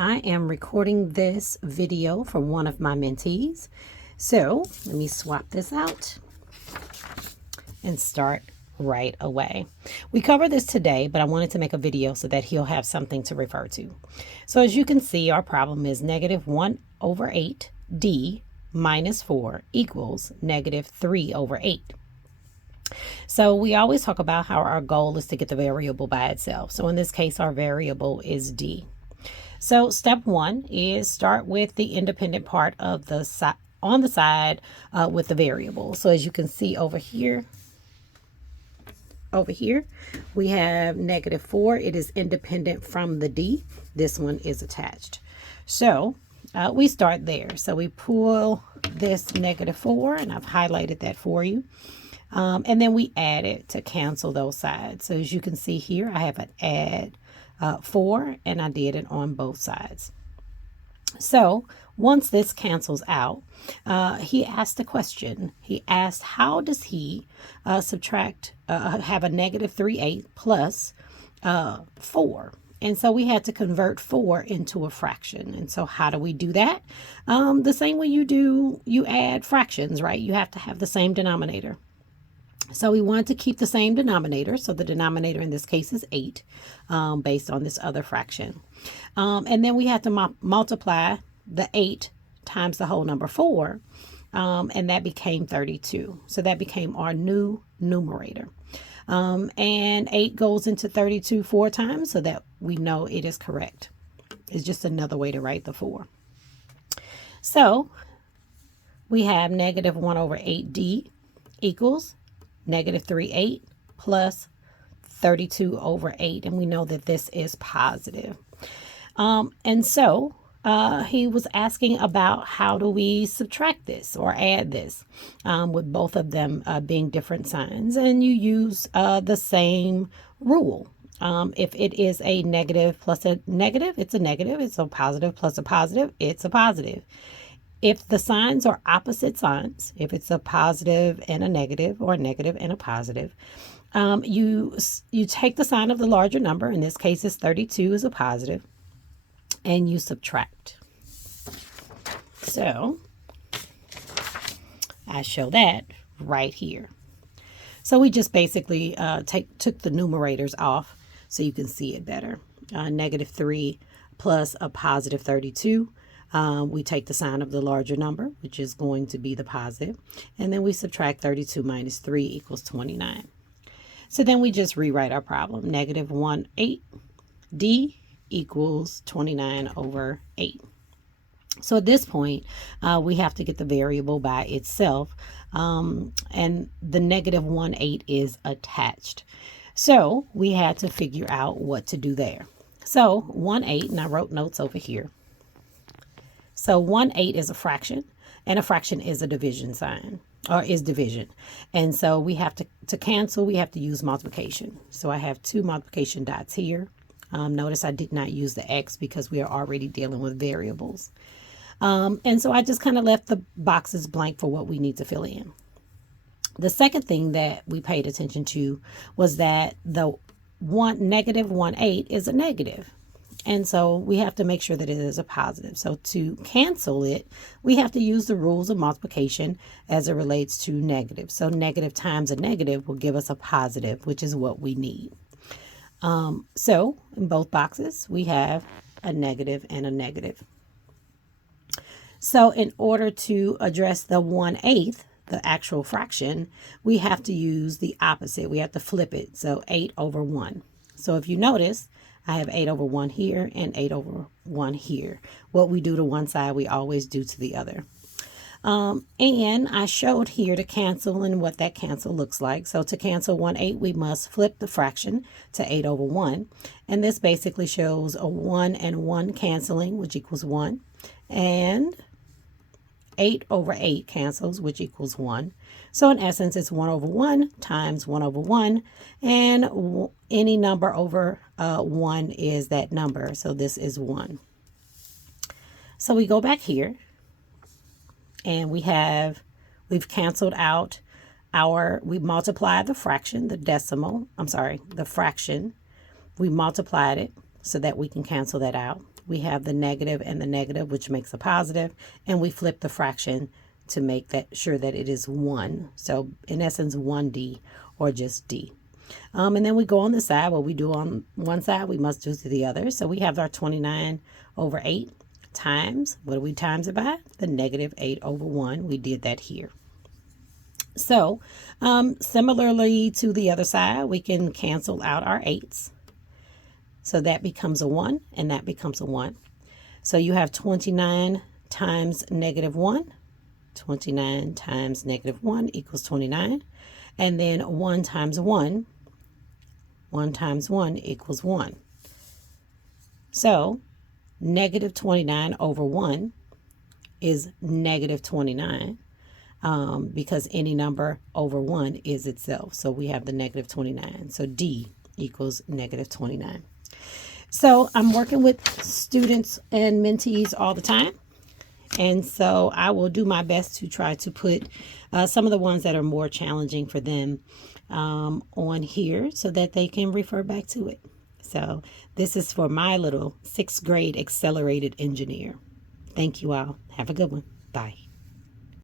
I am recording this video for one of my mentees. So let me swap this out and start right away. We covered this today, but I wanted to make a video so that he'll have something to refer to. So as you can see, our problem is -1/8d minus 4 equals -3/8. So we always talk about how our goal is to get the variable by itself. So in this case, our variable is d. So step one is start with the independent part of the side on the side with the variable. So as you can see over here, we have -4. It is independent from the d. This one is attached. So we start there. So we pull this -4, and I've highlighted that for you. And then we add it to cancel those sides. So as you can see here, I have an add 4, and I did it on both sides. So once this cancels out, he asked a question. He asked, how does he subtract, have a -3/8 plus 4? And so we had to convert 4 into a fraction. And so how do we do that? The same way you add fractions, right? You have to have the same denominator. So we want to keep the same denominator. So the denominator in this case is 8, based on this other fraction. And then we have to multiply the 8 times the whole number 4, and that became 32. So that became our new numerator. And 8 goes into 32 4 times, so that we know it is correct. It's just another way to write the 4. So we have -1/8d equals -3/8 plus 32/8, and we know that this is positive. And so he was asking about how do we subtract this or add this, with both of them being different signs, and you use the same rule. If it is a negative plus a negative, it's a negative. It's a positive plus a positive, it's a positive. If the signs are opposite signs, if it's a positive and a negative or a negative and a positive, you take the sign of the larger number. In this case, it's 32 is a positive, and you subtract. So I show that right here. So we just basically took the numerators off so you can see it better. -3 plus a positive 32. We take the sign of the larger number, which is going to be the positive, and then we subtract 32 minus 3 equals 29. So then we just rewrite our problem. -1/8d equals 29/8. So at this point, we have to get the variable by itself, and the -1/8 is attached. So we had to figure out what to do there. So 1/8, and I wrote notes over here. So 1/8 is a fraction, and a fraction is a division sign, or is division. And so we have to cancel, we have to use multiplication. So I have 2 multiplication dots here. Notice I did not use the X because we are already dealing with variables. And so I just kind of left the boxes blank for what we need to fill in. The second thing that we paid attention to was that the -1/8 is a negative. And so we have to make sure that it is a positive. So to cancel it, we have to use the rules of multiplication as it relates to negative. So negative times a negative will give us a positive, which is what we need. So in both boxes, we have a negative and a negative. So in order to address the 1/8, the actual fraction, we have to use the opposite. We have to flip it. So 8/1. So if you notice, I have 8/1 here and 8/1 here. What we do to one side, we always do to the other. And I showed here to cancel and what that cancel looks like. So to cancel 1/8, we must flip the fraction to 8/1. And this basically shows a 1 and 1 canceling, which equals 1. And 8/8 cancels, which equals 1. So in essence, it's 1/1 times 1/1, and any number over 1 is that number. So this is 1. So we go back here, and we've canceled out we multiplied the fraction, the fraction. We multiplied it so that we can cancel that out. We have the negative and the negative, which makes a positive, and we flip the fraction to make that sure that it is 1. So in essence, 1D or just D. And then we go on the side. What we do on one side, we must do to the other. So we have our 29 over 8 times, what do we times it by? The negative 8 over 1. We did that here. So similarly to the other side, we can cancel out our 8s. So that becomes a 1 and that becomes a 1. So you have 29 times negative 1. 29 times negative 1 equals 29. And then 1 times 1. 1 times 1 equals 1. So negative 29 over 1 is negative 29 because any number over 1 is itself. So we have the negative 29. So D equals negative 29. So I'm working with students and mentees all the time. And so I will do my best to try to put some of the ones that are more challenging for them on here so that they can refer back to it. So this is for my little 6th grade accelerated engineer. Thank you all. Have a good one. Bye.